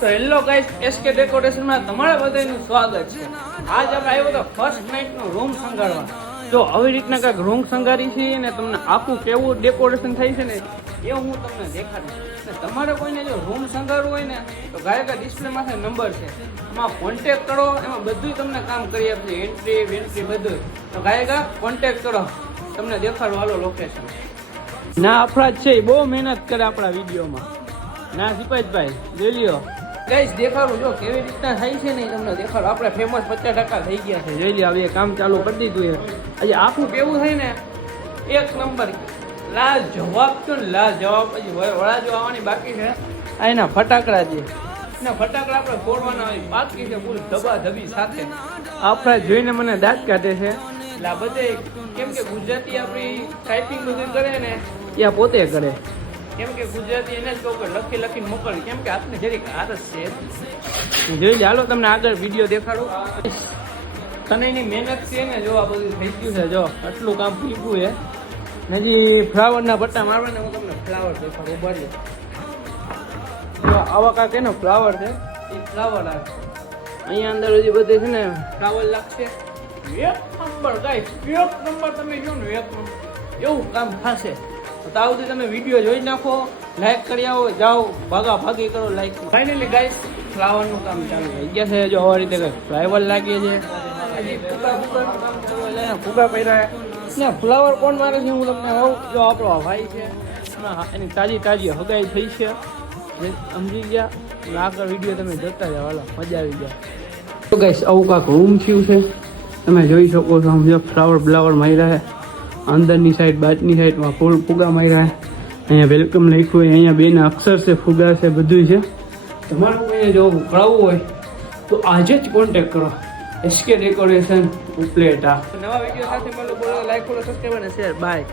તો hello guys, SK ડેકોરેશનમાં તમારા બધાનું સ્વાગત છે. આજ આપણે આવ્યો તો ફર્સ્ટ નાઇટનો રૂમ શણગારવા. જો આવી રીતના કાંઈક રૂમ શણગારી છે ને તમને આખું કેવું ડેકોરેશન થાય છે ને એ હું તમને દેખાડીશ. ને તમારે કોઈને જો રૂમ શણગારવું હોય ને તો ગાયકા ડિસ્પ્લે માથે નંબર છે, એમાં કોન્ટેક્ટ કરો. એમાં બધું તમને કામ કરી આપશે, એન્ટ્રી વેન્ટ્રી બધું. તો ગાયકા કોન્ટેક્ટ કરો, તમને દેખાડો હાલો લોકેશન. ના અફરાજ છે બહુ મહેનત કરે આપણા વિડીયોમાં. ના સિપાહીભાઈ જોઈ લ્યો ગાઈસ, દેખાડું જો કેવી રીતના થાય છે ને એ તમને દેખાડો. આપણે ફેમસ 50% થઈ ગયા છે, જોઈ લ્યો. હવે કામ ચાલુ કરી દીધું છે. આજે આખું કેવું થાય ને એક નંબર, લા જવાબ તો ને લા જવાબ. પછી વડા જો આવવાની બાકી છે. આ એના ફટાકડા છે, એના ફટાકડા આપણે ફોડવાના હોય બાકી છે, ફૂલ ધબા ધબી સાથે. આપણે જોઈને મને દાંત કાઢે છે. એટલે આ બધે કેમ કે ગુજરાતી આપણી ટાઈપિંગ બધું કરે ને એ પોતે કરે, કેમ કે ગુજરાતી એને જ કહું કે લખી લખીને મોકલી, કેમ કે આપને જરીક આદત છે. જોઈ ચાલો તમને આગળ વિડીયો દેખાડું. તનેની મહેનત છે ને જો આ બધું થઈ ગયું છે. જો આટલું કામ પીવું છે. હજી ફ્લાવરના પટ્ટા મારવા ને હું તમને ફ્લાવર દેખાડું. ઉભાડી જો આવા કાંક એનો ફ્લાવર છે, એ ફ્લાવર આવે અહીંયા અંદર. હજી બધે છે ને ફ્લાવર લાગશે. એક નંબર ગાઈસ, એક નંબર. તમે જો ને એક નંબર એવું કામ થશે. તો આ સુધી તમે વિડીયો જોઈ નાખો, લાઈક કરી આવો, જાઓ ભાગા ભાગી કરો લાઈક. ફાઇનલી ગાઈસ, ફ્લાવરનું કામ ચાલુ થઈ ગયા છે. જો આવી રીતે ફ્લાવર લાગીએ છે, ફુગા પહેર્યા ને. ફ્લાવર કોણ મારે છે હું તમને કહું. જો આપણો ભાઈ છે, એની તાજી તાજી હગાઈ થઈ છે, સમજી ગયા. આગળ વિડીયો તમે જોતા જાઓ, હાલો મજા આવી જાય. તો ગાઈસ, આવું કાંક રૂમ થયું છે, તમે જોઈ શકો છો. સમજો ફ્લાવર બ્લાવર માર્યા છે અંદરની સાઈડ, બાજની સાઈડમાં ફૂલ ફુગા માર્યા છે. અહીંયા વેલકમ લખ્યું હોય, અહીંયા બેના અક્ષર છે, ફુગા છે, બધું છે. તમારે કોઈને જો કરાવવું હોય તો આજે જ કોન્ટેક્ટ કરો, એસકે ડેકોરેશન ઉપલેટા. નવા વિડીયો સાથે મળો, બોલો લાઈક કરો, સબસ્ક્રાઈબ અને શેર. બાય.